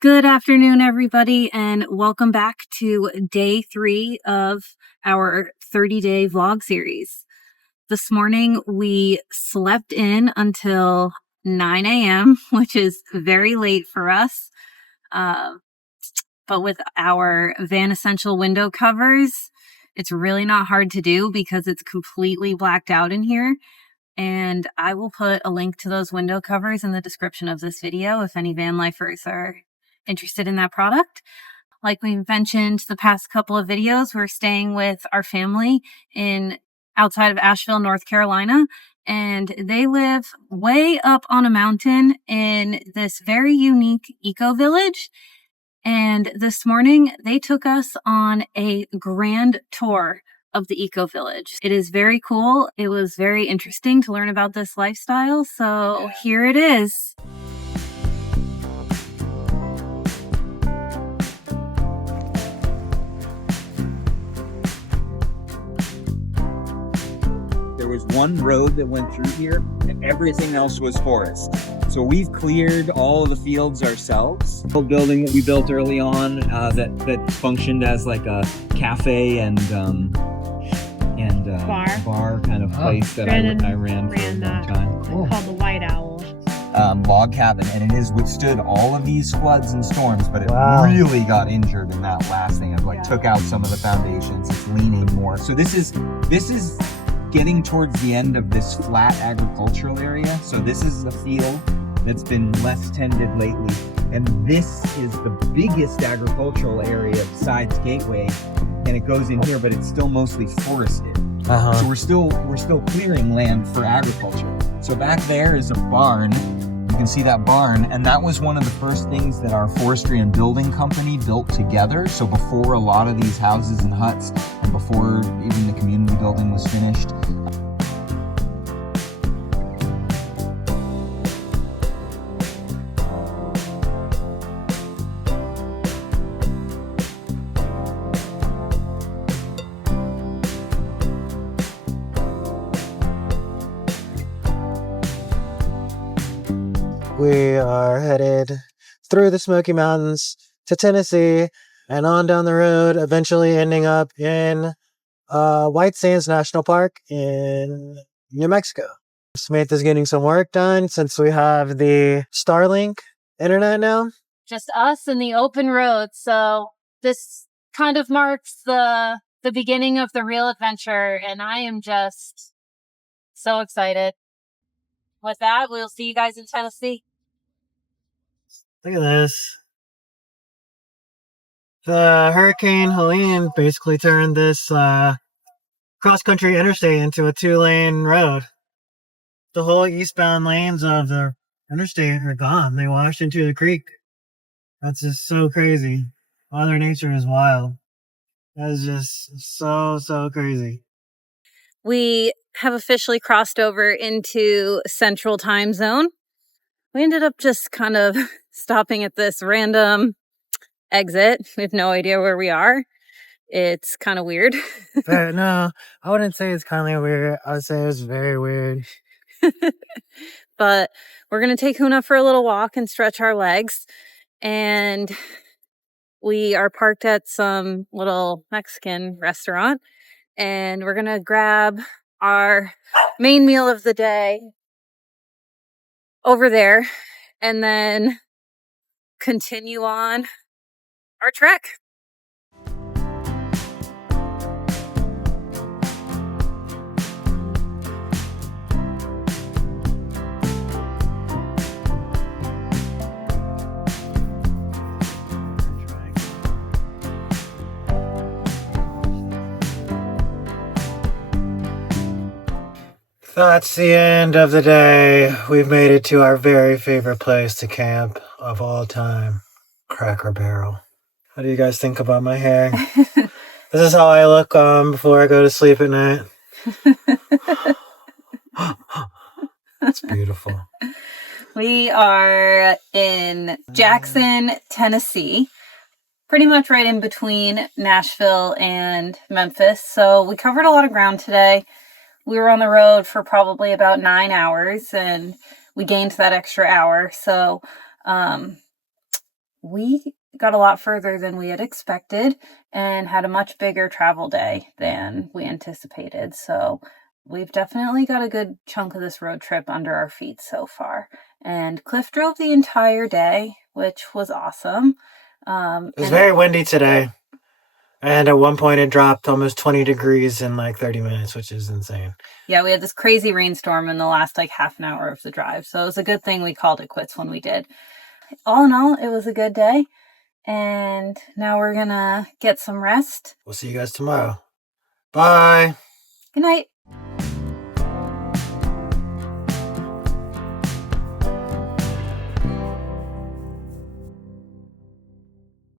Good afternoon, everybody, and welcome back to day 3 of our 30-day vlog series. This morning, we slept in until 9 a.m., which is very late for us. But with our Van Essential window covers, it's really not hard to do because it's completely blacked out in here. And I will put a link to those window covers in the description of this video if any van lifers are interested in that product. Like we mentioned the past couple of videos, we're staying with our family outside of Asheville, North Carolina, and they live way up on a mountain in this very unique eco village. And this morning they took us on a grand tour of the eco village. It is very cool. It was very interesting to learn about this lifestyle. So here it is. There was one road that went through here and everything else was forest. So we've cleared all of the fields ourselves. The building that we built early on that functioned as like a cafe and bar kind of place that I ran for a long time. Cool. Called the White Owl. Log cabin, and it has withstood all of these floods and storms, but it really got injured in that last thing. It took out some of the foundations. It's leaning more. So this is getting towards the end of this flat agricultural area. So this is a field that's been less tended lately. And this is the biggest agricultural area besides Gateway. And it goes in here, but it's still mostly forested. So we're still clearing land for agriculture. So back there is a barn. You can see that barn, and that was one of the first things that our forestry and building company built together. So before a lot of these houses and huts, and before even the community building was finished. We are headed through the Smoky Mountains to Tennessee and on down the road, eventually ending up in White Sands National Park in New Mexico. Samantha's getting some work done since we have the Starlink internet now. Just us and the open road. So this kind of marks the beginning of the real adventure, and I am just so excited. With that, we'll see you guys in Tennessee. Look at this. The Hurricane Helene basically turned this cross-country interstate into a 2-lane road. The whole eastbound lanes of the interstate are gone. They washed into the creek. That's just so crazy. Mother Nature is wild. That is just so crazy. We have officially crossed over into Central Time Zone. We ended up just kind of stopping at this random exit. We have no idea where we are. It's kind of weird. But no, I wouldn't say it's kind of weird. I would say it's very weird. But we're going to take Huna for a little walk and stretch our legs. And we are parked at some little Mexican restaurant. And we're going to grab our main meal of the day over there and then continue on our trek. That's the end of the day. We've made it to our very favorite place to camp of all time, Cracker Barrel. What do you guys think about my hair? This is how I look before I go to sleep at night. It's beautiful. We are in Jackson, Tennessee, pretty much right in between Nashville and Memphis. So we covered a lot of ground today. We were on the road for probably about 9 hours, and we gained that extra hour. So we got a lot further than we had expected and had a much bigger travel day than we anticipated. So we've definitely got a good chunk of this road trip under our feet so far. And Cliff drove the entire day, which was awesome. It was very windy today. And at one point it dropped almost 20 degrees in like 30 minutes, which is insane. Yeah, we had this crazy rainstorm in the last like half an hour of the drive. So it was a good thing we called it quits when we did. All in all, it was a good day. And now we're going to get some rest. We'll see you guys tomorrow. Bye. Good night.